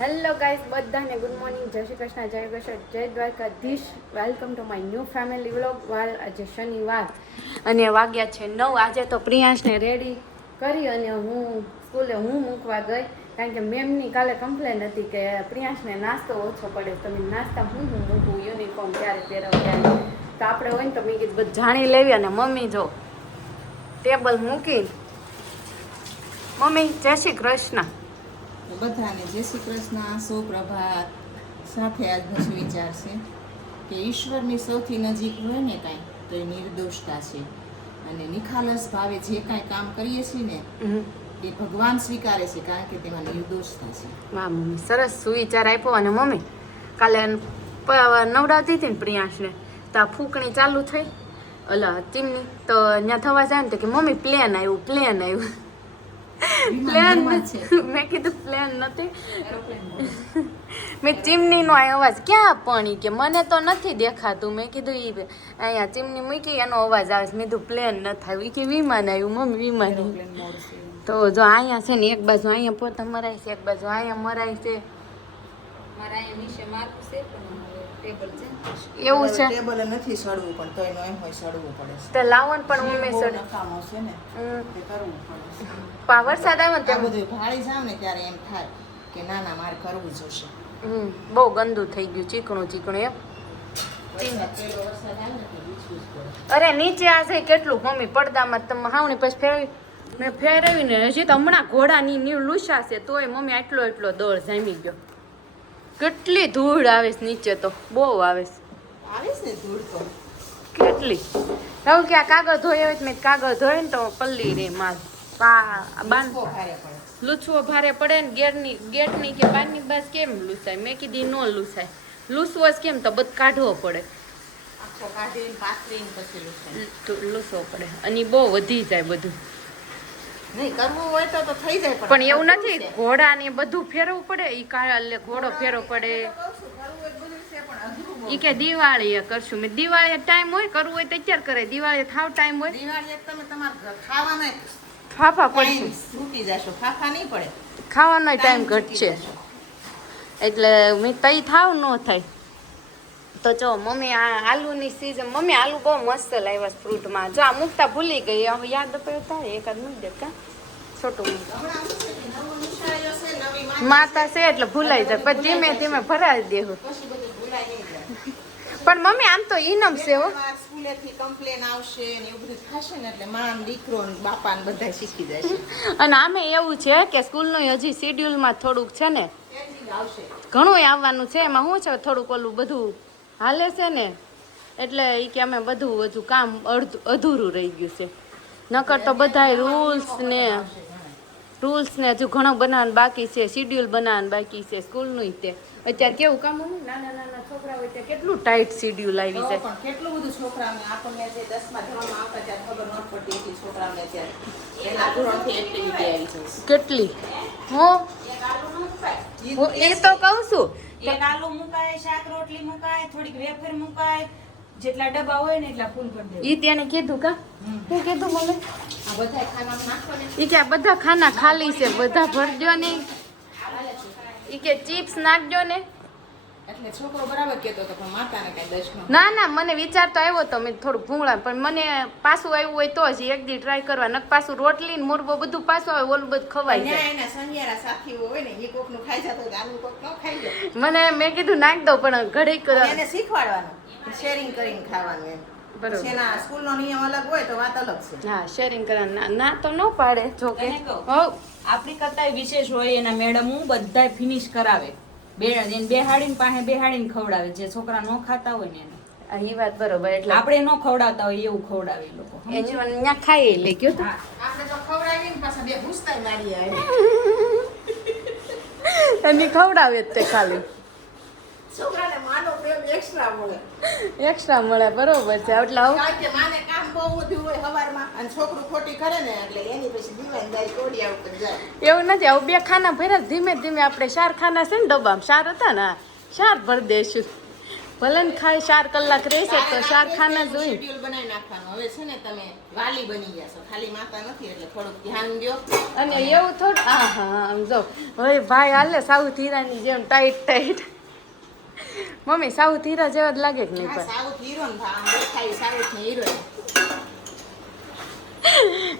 Hello guys, બધાને good morning, જય શ્રી કૃષ્ણ, જય કૃષ્ણ, જય Dwarkadhish. Welcome to my new family vlog. વાલ આજે શનિવાર અને વાગ્યા છે 9. આજે તો પ્રિયાંશને રેડી કરી અને હું સ્કૂલે મૂકવા ગઈ, કારણ કે મેમની કાલે કમ્પ્લેન હતી કે પ્રિયાંશને નાસ્તો ઓછો પડે. તમે નાસ્તા હું મૂકું, યુનિફોર્મ ક્યારે પહેરવ ત્યારે. તો આપણે હોય ને તો મેં કીધું બધું જાણી લેવી. અને મમ્મી જો ટેબલ મૂકી. મમ્મી જય શ્રી કૃષ્ણ. બધાને જય શ્રી કૃષ્ણ, સુપ્રભાત. સાથે આજનો વિચાર છે કે ઈશ્વરની સૌથી નજીક હોય ને કાંઈ તો એ નિર્દોષતા છે. અને નિખાલસ ભાવે જે કાંઈ કામ કરીએ છીએ ને એ ભગવાન સ્વીકારે છે, કારણ કે તેમાં નિર્દોષતા છે. વાહ મમ્મી, સરસ સુવિચાર આપ્યો. અને મમ્મી કાલે નવડાવતી હતી ને પ્રિયાંશને, તો આ ફૂંકણી ચાલુ થઈ અલા ચીમની, તો ત્યાં થવા જાય ને તો કે મમ્મી પ્લેન આવ્યું. પ્લેન મેં કીધું પ્લેન નથી, મેં ચીમનીનો અવાજ ક્યાં પણ કે મને તો નથી દેખાતું. મેં કીધું એ અહીંયા ચીમની મૂકી એનો અવાજ આવે છે. મેં કીધું પ્લેન નથી આવ્યું કે વિમાન આવ્યું. મમ્મી વિમાન આવ્યું. તો જો અહીંયા છે ને એક બાજુ અહીંયા પોતા મરાય છે, એક બાજુ અહીંયા મરાય છે. મારા અહીંયા નીચે મારવું છે પણ ટેબલ છે એવું છે. ટેબલ નથી સડવું, પણ તો એનો એમ હોય સડવું પડે છે. તો લાવણ પણ ઉમે સડ નકામો છે ને તે કરવું પડે છે. વરસાદ આવ્યો ને બધું ભાળી જાવ ને ત્યારે એમ થાય કે ના ના મારે કરવું જોશે. બહુ ગંદુ થઈ ગયું, ચીકણું એમ. અરે નીચે આ છે કેટલું મમ્મી પડદામાં તમે હાવણી પછી ફેરવી મેં ફેરવીને હજી તો હમણાં ઘોડાની લૂસા છે તોય મમ્મી એટલો દોડ જામી ગયો. કેટલી ધૂળ આવે છે નીચે, તો બહુ આવે છે ધૂળ તો કેટલી. હવે કે આ કાગળ ધોઈ હોય મેં કાગળ ધોય ને તો પલ્લી રે માલ લૂછવો ભારે પડે ને ગેટની કે બારની બાજ કેમ લૂસાય. મેં કીધી નો લૂસાય, લૂસવો જ કેમ તો બધું કાઢવો પડે, લૂસવો પડે. અને બહુ વધી જાય બધું. નહીં કરવું હોય તો થઈ જાય, પણ એવું નથી, ઘોડા ને બધું ફેરવવું પડે. ઈ કાળા ઘોડો ફેરવો પડે. ઈ કે દિવાળી કરશું. મેં દિવાળી ટાઈમ હોય કરવું હોય તો અત્યારે કરે. દિવાળી થાવ ટાઈમ હોય દિવાળી તમે તમારા ખાવાના ફાફા પડશે, છૂટી જશો. ફાફા નહીં પડે, ખાવાનો ટાઈમ ઘટશે. એટલે મેં તઈ થાવ ન થાય. તો જો મમ્મી આ આલુની સીઝન, મમ્મી આલુ બહુ મસ્ત લાવ્યા ફ્રૂટમાં. જો આ મૂકતા ભૂલી ગઈ, હવે યાદ અપાયો થાય એકાદ મૂકી દે કા છોટું માતા છે એટલે ભૂલાઈ જાય, પછી ધીમે ધીમે ભરાઈ દેવું. પણ મમ્મી આમ તો ઈનમ છે હો. સ્કૂલેથી કમ્પ્લેન આવશે ને એવું બધું થશે ને એટલે માન દીકરો ને બાપા ને બધા શીખી જશે. અને આમે એવું છે કે સ્કૂલનું હજી શેડ્યુલમાં થોડુંક છે ને ઘણું આવવાનું છે. એમાં શું છે થોડુંક ઓલું બધું હાલે છે ને, એટલે એ કે અમે બધું હજુ કામ અધૂરું રહી ગયું છે. નકર તો બધા રૂલ્સ ને હજુ ઘણું બનાવવાનું બાકી છે, શેડ્યુલ બનાવવાનું બાકી છે સ્કૂલનું. તે અત્યારે કેવું કામ હોય, નાના છોકરા હોય ત્યાં કેટલું ટાઈટ શેડ્યુલ આવી છે. પણ કેટલું બધું છોકરાઓને આપણને જે 10મા ધોરણમાં આવતા ત્યારે ખબર ન પડતી હતી છોકરાઓને અત્યારે પહેલા ધોરણથી એક્ટિવિટી આવી છે કેટલી. એ તો કહું છું, એક આલુ મુકાય, શાક રોટલી મુકાય, થોડીક વેફર મુકાય, જેટલા ડબ્બા હોય ને એટલા ફૂલ કરી દે. ઈ તેને કીધું કા શું કીધું મને, આ બધા ખાનામાં નાખો ને. ઈ કે બધા ખાના ખાલી છે, બધા ભરજો ને. ઈ કે ચિપ્સ નાખજો ને. એટલે છોકરો બરાબર કહેતો હતો, પણ માતાને કઈ દશનો. ના મને વિચાર તો આવ્યો તો મેં થોડું ભૂંગળા, પણ મને પાછું આવ્યું હોય તો જ એક દી ટ્રાય કરવા. નક પાછું રોટલી ને મુરબો બધું પાછું આવે, ઓલું બધું ખવાય જાય. એના સંયારા સાથીઓ હોય ને એ કોકનું ખાઈ જતો હોય, આનું કોક ન ખાઈ જાય. મને મેં કીધું નાખ દો, પણ ઘડીક એને શીખવાડવાનું શેરિંગ કરીને ખાવાનું એમ. બરોબર. એના સ્કૂલનો નિયમ અલગ હોય તો વાત અલગ છે. હા શેરિંગ કરવાનું ના તો ન પાડે જો કે. આપણી કરતા વિશેષ હોય એના મેડમ બધાય ફિનિશ કરાવે, બેહાડીને પાસે બેહાડીને ખવડાવે. જે છોકરા ન ખાતા હોય ને એને એ વાત બરોબર. એટલે આપણે ન ખવડાવતા હોય એવું ખવડાવે એ લોકો. એની ત્યાં ખાઈ લઈ ગયો તો આપણે તો ખવડાવીને પાછા બે ભૂસતાય મારી આવે. એની ખવડાવે જ તે ખાલી છોકરાને માનો પ્રેમ એક્સ્ટ્રા મળે. બરોબર છે. એટલે કારણ કે માને કામ બહુ બધું હોય સવારમાં અને છોકરું ખોટી કરે ને એટલે એની પછી દીવાન દાઈ કોડિયા ઉપર જાય. એવું નથી. હવે 2 ખાના ભર્યા, ધીમે ધીમે આપણે 4 ખાના છે ને ડબ્બામાં 4 હતા ને 4 ભરી દઈશું. ભલે ને ખાય 4 કલાક રહેશે તો 4 ખાના જોઈ. શેડ્યુલ બનાવી નાખવાનું. હવે છે ને તમે વાલી બની ગયા છો, ખાલી માતા નથી, એટલે થોડુંક ધ્યાન દો. અને એવું થોડું હા આમ જો હવે ભાઈ હાલે સાઉથ હીરાની જેમ ટાઈટ મમ્મી સાઉથ હીરા જેવા જ લાગે કે નહીં હા, પણ સાઉથ હીરોઈન આમ દેખાય, સાઉથની હીરોઈન.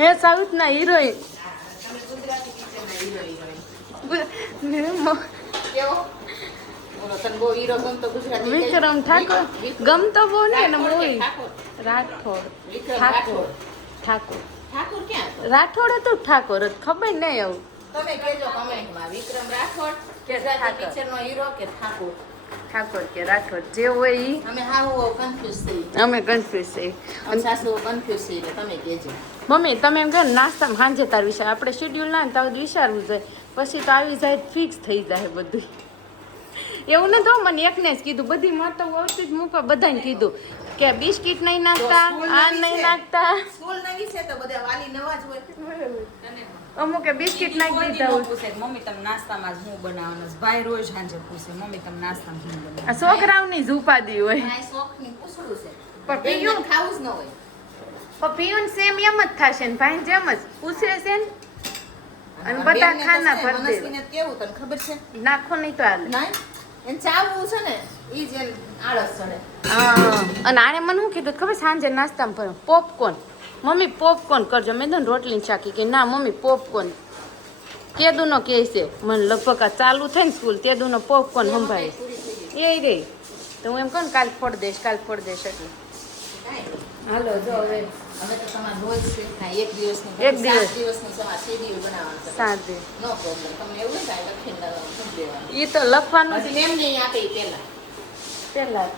હે સાઉથ ના હિરોઈન તમે ગુજરાતી પિક્ચરના હીરોઈન. કેવો બોલો, તને બહુ હીરો ગમતો ગુજરાતી? વિક્રમ ઠાકોર ગમતો બહુ ને એને ઠાકોર કે મૂવી ઠાકોર? રાઠોડ વિક્રમ ઠાકોર રાઠોડ. ઠાકોર ઠાકોર ક્યાં હતો? રાઠોડ હતું ઠાકોર હતું ખબર નહીં આવું તમે કહેજો કમેન્ટમાં, વિક્રમ રાઠોડ કે ગુજરાતી ઠાકોર? પિક્ચરનો હીરો કે ઠાકોર? ઠાકોર કે રાઠોડ જે હોય ઈ અમે હાવ કન્ફ્યુઝ થઈ. અમે કન્ફ્યુઝ થઈ અમે સાસુ કન્ફ્યુઝ થઈ, એટલે તમે કહેજો. મમ્મી તમે એમ કહો ને નાસ્તામાં સાંજે તાર વિશે આપણે શેડ્યુલ ના તો વિચારવું જોઈએ પછી તો આવી જાય ફિક્સ થઈ જાય બધું એવું ન તો મને એકને જ કીધું બધી માતાઓ આવતી જ મૂકો બધાને કીધું કે બિસ્કિટ નહીં નાખતા આ નહીં નાખતા સ્કૂલ નવી છે તો બધા વાલી નવા જ હોય. અમુકે બિસ્કિટ નાખી કોઈ દી દીધા ન હોય પૂછે કે મમ્મી તમે નાસ્તામાં જ હું બનાવવાનું છે. ભાઈ રોજ સાંજે પૂછે મમ્મી તમે નાસ્તામાં શું બનાવવાનું? આ છોકરાઓની જ ઉપાધિ હોય આ શોખની પૂછડું છે. પણ બેનને પીયું? ખાવું જ ન હોય. પણ પીવું સેમ એમ જ થશે ને ભાઈ જેમ જ પૂછે છે ને અને આ બધા બેનને ખાના તો છે, ભરી દે. મનસ્વીને તો કેવું તને ખબર છે? નાખો નહીં તો હાલે નહીં? એને ચાવવું છે ને ઈ જ એને આળસ ચડે. હા અને આને મને શું કીધું ખબર સાંજે નાસ્તામાં ભરો પોપકોર્ન મમ્મી પોપકોર્ન કરજો મેં તો રોટલી શાકી કે ના મમ્મી પોપકોર્ન કેદુનો કહે છે મને લગભગ આ ચાલુ થઈ ને સ્કૂલ તેદુનો પોપકોર્ન સંભાળે પૂરી થઈ ગઈ. એ રે તો હું એમ કહું ને કાલ ફોડ દઈશ એટલે કાંઈ. હાલો જો હવે હવે તો તમારે રોજ છે કાંઈ એક દિવસનું એક દિવસ. 7 દિવસનું તમારે શેડ્યુલ બનાવવાનું છે. સાંજે નો પ્રોબ્લેમ. તમને એવું હોય કાંઈ લખીને મૂકી દેવાનું. એ તો લખવાનું જ પછી એમ નહીં આપે ઈ પહેલા. પહેલા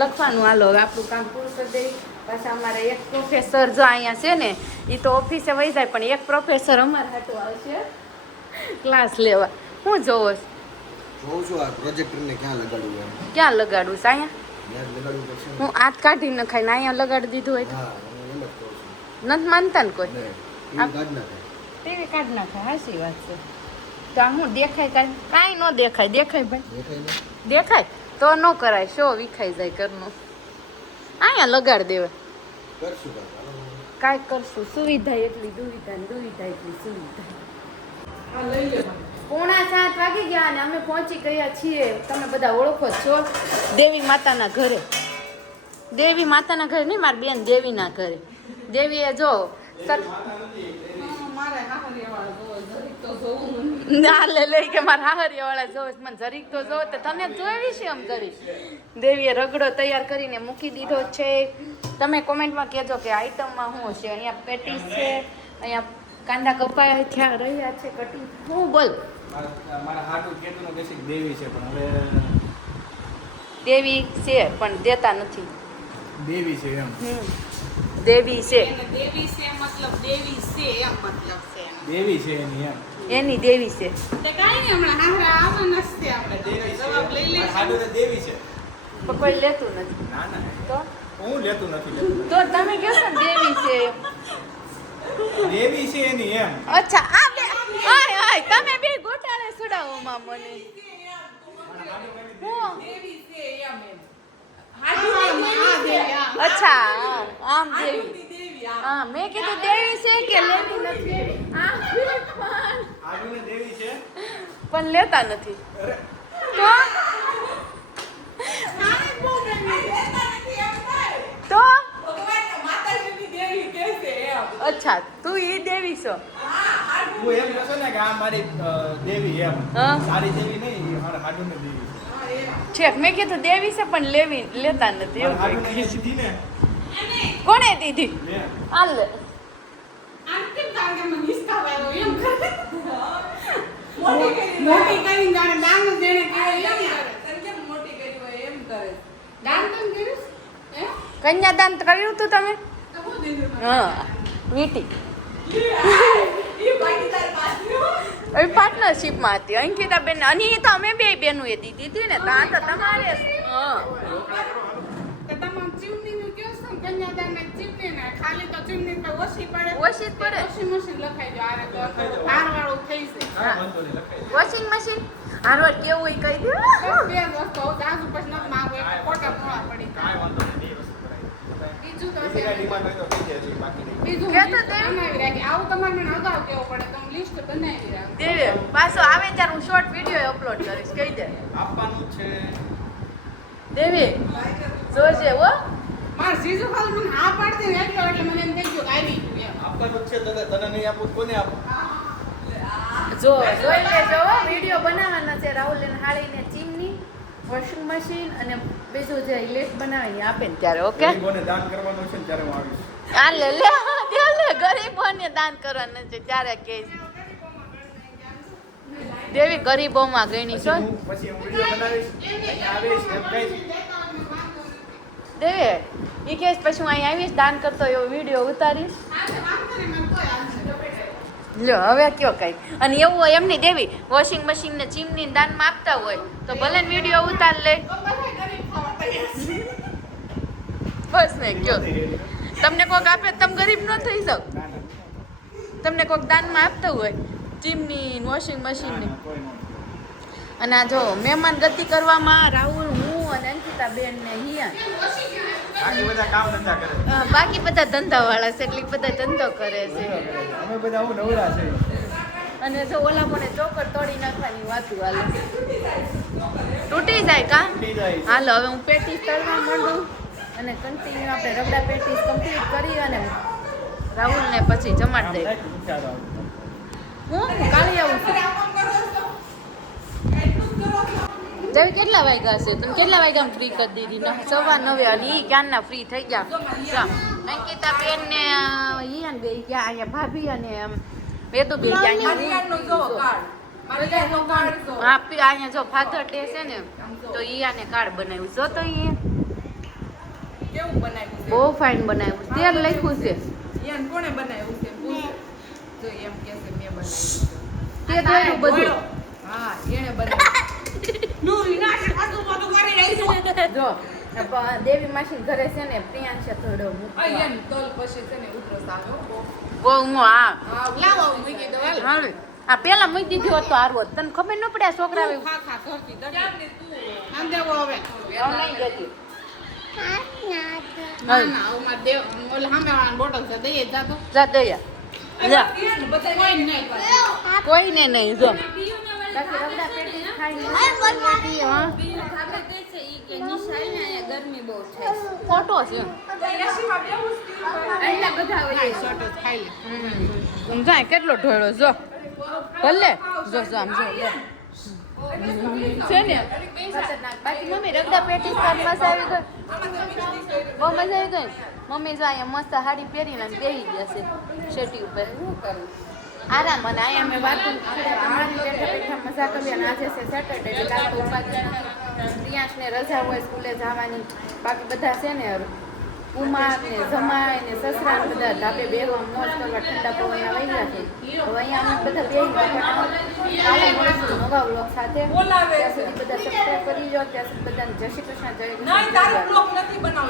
લખવાનું હાલો હવે આપણું કામ પૂરું કરી દઈએ પાછા અમારે એક પ્રોફેસર જો અહીંયા છે ને એ તો ઓફિસે વહી જાય પણ એક પ્રોફેસર અમારા હાટું આવશે ક્લાસ લેવા હું જોવો છું? જોઉં છું આ પ્રોજેક્ટરને ક્યાં લગાડવું એમ ક્યાં લગાડું છે અહીંયા ત્યાં જ લગાડવું પડશે ને. હું હાથ કાઢી નખાય ને અહીંયા લગાડી દીધું હોય તો હા હું એમ જ કહું છું નથી માનતા ને કોઈ નહીં આપ- ઈ કાઢ નાખે ટીવી કાઢી નાખાય હાચી વાત છે તો આ હું દેખાય કાંઈ ન દેખાય દેખાય ભાઈ દેખાય ને દેખાય તો ન કરાય શો વિખાઈ જાય ઘરનું અહીંયા લગાડ દેવાય કરશું કાકા કાંઈક કરશું સુવિધા એટલી દુવિધા ને દુવિધા એટલી સુવિધા 6:45 વાગી ગયા અને અમે પહોંચી ગયા છીએ તમે બધા ઓળખો જ છો દેવી માતાના ઘરે દેવી માતાના ઘરે નહીં મારી બેન દેવીના ઘરે દેવીએ જો ના લે કે મારા હાહરિયાવાળા જોવે છે. મને જરીક તો જોવે તો તને જોઈ છે આમ જરીક દેવીએ રગડો તૈયાર કરીને મૂકી દીધો છે તમે કોમેન્ટમાં કહેજો કે આઈટમમાં શું છે અહીંયા પેટીસ છે અહીંયા કાંદા કપાયા થયા રહ્યા છે કટી હું બોલ મારા હાટુ કેતુનો બેસિક દેવી છે પણ હવે દેવી છે પણ દેતા નથી દેવી છે એમ દેવી છે એને દેવી છે મતલબ દેવી છે એમ મતલબ છે એનો. દેવી છે એની એમ એની દેવી છે તે કાંઈ નહીં હમણાં હાહરા આવવાના જ છે આપણે દેવી છે જવાબ લઈ મારા લઈશું. હાટુને દેવી છે પણ કોઈ લેતું નથી ના ના તો હું લેતું નથી તો તમે કહો છો ને દેવી છે દેવી છે એની એમ અચ્છા આ બે આય આય તમે બે ગોટાળે સુડાવો માં મને હું દેવી છે એમ એમ. અચ્છા આમ દેવી હા મેં કીધું દેવી છે કે લેતી નથી આમ પણ હાટુને દેવી છે પણ લેતા નથી અરે તો અચ્છા તું ઈ દેવી છો હું એમ કહેશો ને કે આ મારી દેવી એમ હા. સારી દેવી નહીં એ મારા હાટુને દેવી છે છેક મેં કીધું દેવી છે પણ લેતા નથી એવું મારા કંઈક. હાટુને દીધી ને કોણે દીધી લે હાલ આમ કેમ કારણ કે મને હિસકા વાળો એમ કરે. મોટી કરીને જાણે દાન જ જેણે કહેવાય એમ કરે. તને કેમ મોટી કરી હોય એમ કરે. દાન તને કર્યું છે? હે? કન્યાદાન કર્યું હતું તમે તો હું દીધું? હા વીટી ઈ ભાગીદાર પાછળ. એ પાર્ટનરશિપમાં હતી અંકિતા બેન અને એ તો અમે બે બેનું એ દીધી હતી ને તો આ તો તમારે હા તો તમારે ચીમનીનું કહો છો ને કન્યાદાનને ચીમનીને ખાલી તો ચીમની તો ઓછી પડે. ઓછી જ પડે. વોશિંગ મશીન લખાઈ દો. આને તો ભારવાળું થઈ છે. કાંઈ વાંધો નહીં, લખાઈ દે. વોશિંગ મશીન હારવાર કેવું હોય કહી દે બસ બે જ વસ્તુ. હવે જાજુ પછી નથી માંગવું. એટલે ખોટા મોડા પડી કાંઈ જાય. વાંધો નહીં, એ વસ્તુ કરાય. બીજું તો બીજી કાંઈ છે. demand હોય તો કહી દેજો, બાકી નહીં. બીજું કે તો list તે- બનાવી રાખી. આવું તમારે મને અગાઉ કહેવું પડે. તમે લિસ્ટ બનાવી રાખો. દેવે પાછો આવે ત્યારે હું શોર્ટ વિડીયો અપલોડ કરીશ કહી દે આપવાનું જ છે. દેવે જોજે હો મારા જીજુ ખાલી મને હા પાડતી ને એટલે મને એમ થઈ ગયું કે આવી ગયું એમ. આપવાનું જ છે, તને નહીં આપું તો કોને આપું? જો જોઈ લેજો હો વિડીયો બનાવવાના છે રાહુલ ને હાળીને ચીમની વોશિંગ મશીન અને બીજું જે લિસ્ટ બનાવીને આપે ને ત્યારે ઓકે ગરીબોને દાન કરવાનું છે ને ત્યારે હું આવીશ. આ લે લે દે લે ગરીબોને દાન કરવાનું છે ત્યારે કે દેવી ગરીબોમાં ગણી છો પછી હું વિડીયો બનાવીશ, અહીંયા આવીશ, એમ કહીશ. દેવે એ કહેશ પછી હું અહીં આવીશ દાન કરતો એવો વિડીયો ઉતારીશ લ્યો હવે કયો કઈ અને એવું હોય એમની દેવી વોશિંગ મશીન ને ચીમની દાનમાં આપતા હોય તો ભલે ને વિડીયો ઉતાર લે બસ ને કયો તમને કોક આપે તો તમે ગરીબ ન થઈ જાવ ના, ના, તમને કોક દાનમાં આપતા હોય ચીમની વોશિંગ મશીનની કોઈ નહીં. અને આ જો મહેમાન ગતિ કરવામાં રાહુલ હું અને અંકિતા બેન ને હિયા બાકી બધા કામ ધંધા કરે. બાકી બધા ધંધાવાળા છે એટલે બધા ધંધો કરે છે અમે બધા હું નવરા છે. અને જો ઓલા મને ચોકર તોડી નાખવાની વાતું હાલે તૂટી જાય કા તૂટી જાય. હાલો હવે હું પેટીસ તળવા માંડું અને કન્ટિન્યુ આપણે રગડા પેટીસ કમ્પ્લીટ કરી અને રાહુલને પછી જમાડ આમ દઈએ થાય કે વિચાર આવે. હું કાલે આવું છું દેવી કેટલા વાગ્યા છે તમે કેટલા વાગ્યા ફ્રી કરી દીધી ને 9:15 અને ઈ ક્યારના ફ્રી થઈ ગયા અંકિતા બેન ને ઈયાન બે ગયા અહીંયા ભાભી અને વેદુ બે ગયા અહીંયા હા અહીંયા જો ફાધર ડે છે ને તો ઈયાને કાર્ડ બનાવ્યું જો તો ઈ કેવું બનાવ્યું બહુ ફાઇન બનાવ્યું તેર લખ્યું છે છે એમ કોણે બનાવ્યું છે પૂછ. જો એમ કે છે મેં બનાવ્યું તે જોયું બધું હા એને બનાવ્યું જો દેવી માસી ઘરે છે ને પ્રિયાંશ થોડો એમ તલ પછી છે ને ઉતરસ આવ્યો બહુ હું હા લાવો મૂકી દો હાલ. હાલે. આ પેલા મૂકી દીધી હોત તો હારું હોત તને ખબર ન પડે આ છોકરા હવે ખા ખા કરતી દર્દી આમ દેવો હવે નહીં જતી ના ના હવે મારે દેવ ઓલે સામે વાળાની બોટલ છે દઈએ જાતો જા દયા જા કોઈ નહીં પાછું. કોઈને નહીં જો બાકી રગડા પેટીસ ખાઈને હા ફોટો છે અહીંયા બધા હોય એ શોર્ટ ખાઈ લે જાય કેટલો ઢોળો જો ભલે જો જો આમ જો લે. છે ને બાકી મમ્મી રગડા પેટીસ ખાઈને મજા આવી ગઈ બહુ મજા આવી ગઈ મમ્મી જો અહીંયા મસ્ત સાડી પહેરીને બેસી ગયા છે શેટી ઉપર શું કરું આરામ અને અહીંયા મેં વાત અમારી બેઠા બેઠા મજા કરી અને આજે છે સેટરડે એટલે કાલ તો ઉપાધિ નથી પ્રિયાંશને રજા હોય સ્કૂલે જવાની બાકી બધા છે ને કુમાર ને જમાય ને સસરા ને બધા ધાબે બેહવા મોજ કરવા ઠંડા પવનના વહ્યા છે હવે અહીંયા અમે બધા બેહીને કાલે મળીશું નવા વ્લોગ સાથે ત્યાં સુધી બધા સબસ્ક્રાઈબ કરી જાઓ ત્યાં સુધી બધાને જય શ્રી કૃષ્ણ જય કૃષ્ણ જય દ્વારકા.